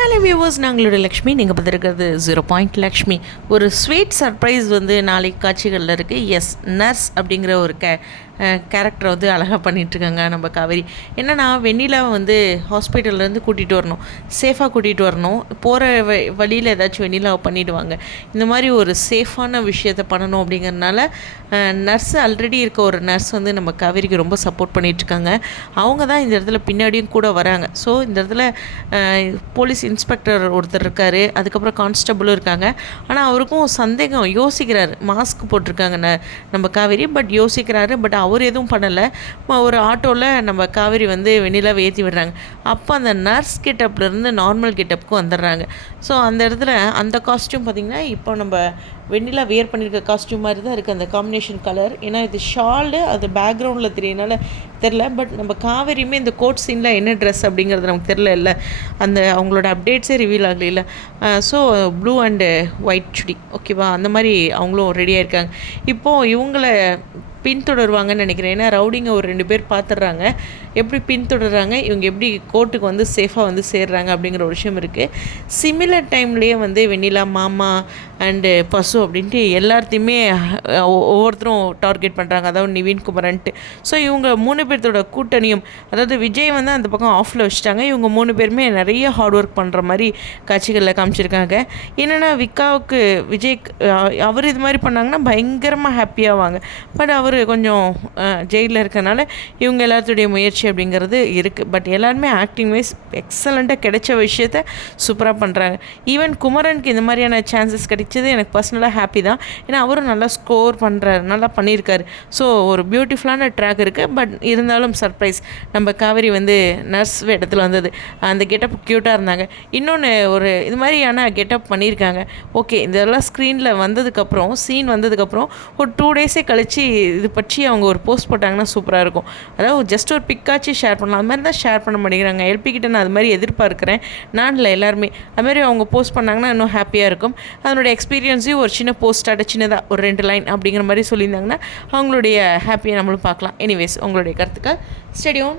Hello viewers நாங்களோட Lakshmi. நீங்கள் பார்த்துருக்கிறது zero point Lakshmi. ஒரு sweet surprise வந்து நாளைக்கு காட்சிகளில் இருக்குது எஸ் நர்ஸ் அப்படிங்கிற ஒரு க கேரக்டரை வந்து அழகாக பண்ணிகிட்ருக்காங்க நம்ம காவேரி. என்னென்னா வெண்ணிலா வந்து ஹாஸ்பிட்டல்லேருந்து கூட்டிகிட்டு வரணும். சேஃபாக கூட்டிகிட்டு வரணும். போகிற வ வழியில் ஏதாச்சும் வெண்ணிலாவை பண்ணிவிடுவாங்க இந்த மாதிரி ஒரு சேஃபான விஷயத்தை பண்ணணும் அப்படிங்கிறனால நர்ஸ் ஆல்ரெடி இருக்க ஒரு நர்ஸ் வந்து நம்ம காவேரிக்கு ரொம்ப சப்போர்ட் பண்ணிகிட்ருக்காங்க அவங்க தான் இந்த இடத்துல பின்னாடியும் கூட வராங்க. ஸோ இந்த இடத்துல போலீஸ் இன்ஸ்பெக்டர் ஒருத்தர் இருக்கார். அதுக்கப்புறம் கான்ஸ்டபுளும் இருக்காங்க. ஆனால் அவருக்கும் சந்தேகம். யோசிக்கிறாரு. மாஸ்க் போட்டிருக்காங்க ந- நம்ம காவேரி பட் யோசிக்கிறாரு. பட் அவர் எதுவும் பண்ணலை. ஒரு ஆட்டோவில் நம்ம காவேரி வந்து வெண்ணிலாவை ஏற்றி விடுறாங்க. அப்போ அந்த நர்ஸ் கெட்டப்லேருந்து நார்மல் கெட்டப்புக்கு வந்துடுறாங்க. ஸோ அந்த இடத்துல அந்த காஸ்ட்யூம் பார்த்திங்கன்னா இப்போ நம்ம வெண்ணிலா வியர் பண்ணியிருக்க காஸ்ட்யூம் மாதிரி தான் இருக்குது அந்த காம்பினேஷன் கலர் ஏன்னா இது ஷாலு அது பேக்ரவுண்டில் தெரியனால தெரில பட் நம்ம காவேரியுமே இந்த கோட் சீனில் என்ன ட்ரெஸ் அப்படிங்கிறது நமக்கு தெரில இல்லை. அந்த அவங்களோட அப்டேட்ஸே ரிவீல் ஆகலையில ஸோ ப்ளூ அண்டு ஒயிட் சுடி ஓகேவா அந்த மாதிரி அவங்களும் ரெடியாக இருக்காங்க இப்போது இவங்களை பின்தொடருவாங்கன்னு நினைக்கிறேன். ஏன்னா ரவுடிங்க ஒரு ரெண்டு பேர் பார்த்துடுறாங்க எப்படி பின்தொடர்றாங்க? இவங்க எப்படி கோர்ட்டுக்கு வந்து சேஃபாக வந்து சேர்றாங்க அப்படிங்கிற ஒரு விஷயம் இருக்குது சிமிலர் டைம்லேயே வந்து வெண்ணிலா மாமா அண்டு பசு அப்படின்ட்டு எல்லாத்தையுமே ஒவ்வொருத்தரும் டார்கெட் பண்ணுறாங்க அதாவது நிவின் குமரன்ட்டு. ஸோ இவங்க மூணு பேர்த்தோட கூட்டணியும் அதாவது விஜய் வந்து அந்த பக்கம் ஆஃபில் வச்சுட்டாங்க. இவங்க மூணு பேருமே நிறைய ஹார்ட் ஒர்க் பண்ணுற மாதிரி காட்சிகளில் காமிச்சிருக்காங்க. என்னென்னா விக்காவுக்கு விஜய் அவர் இது மாதிரி பண்ணாங்கன்னா பயங்கரமாக ஹாப்பியாவாங்க பட் அவர் கொஞ்சம் ஜெயிலில் இருக்கனால இவங்க எல்லாத்துடைய முயற்சி அப்படிங்கிறது இருக்குது பட் எல்லாருமே ஆக்டிங் வைஸ் எக்ஸலண்ட்டாக கிடைச்ச விஷயத்த சூப்பராக பண்ணுறாங்க ஈவன் குமரனுக்கு இந்த மாதிரியான சான்சஸ் கிடைச்சது எனக்கு பர்சனலாக ஹாப்பி தான். ஏன்னா அவரும் நல்லா ஸ்கோர் பண்ணுறாரு நல்லா பண்ணியிருக்காரு. ஸோ ஒரு பியூட்டிஃபுல்லான ட்ராக் இருக்குது பட் இருந்தாலும் இருந்தாலும் சர்ப்ரைஸ் நம்ம காவேரி வந்து நர்ஸ் இடத்துல வந்தது. அந்த கெட்டப் க்யூட்டாக இருந்தாங்க. இன்னொன்று ஒரு இது மாதிரியான கெட்டப் பண்ணியிருக்காங்க. ஓகே இதெல்லாம் ஸ்க்ரீனில் வந்ததுக்கப்புறம் சீன் வந்ததுக்கப்புறம் ஒரு டூ டேஸே கழித்து இது பற்றி அவங்க ஒரு போஸ்ட் போட்டாங்கன்னா சூப்பராக இருக்கும். அதாவது ஜஸ்ட் ஒரு பிக்காச்சு ஷேர் பண்ணலாம். அது மாதிரி தான் ஷேர் பண்ண மாட்டேங்கிறாங்க. எல்பிக்கிட்ட நான் அது மாதிரி எதிர்பார்க்குறேன். நான் இல்லை எல்லாருமே. அதுமாதிரி அவங்க போஸ்ட் பண்ணாங்கன்னா இன்னும் ஹாப்பியாக இருக்கும். அதனுடைய எக்ஸ்பீரியன்ஸையும் ஒரு சின்ன போஸ்டாட்ட சின்னதாக ஒரு ரெண்டு லைன் அப்படிங்கிற மாதிரி சொல்லியிருந்தாங்கன்னா அவங்களுடைய ஹாப்பியை நம்மளும் பார்க்கலாம். எனிவேஸ் உங்களுடைய பார்த்துக்க ஸ்டெடியோன்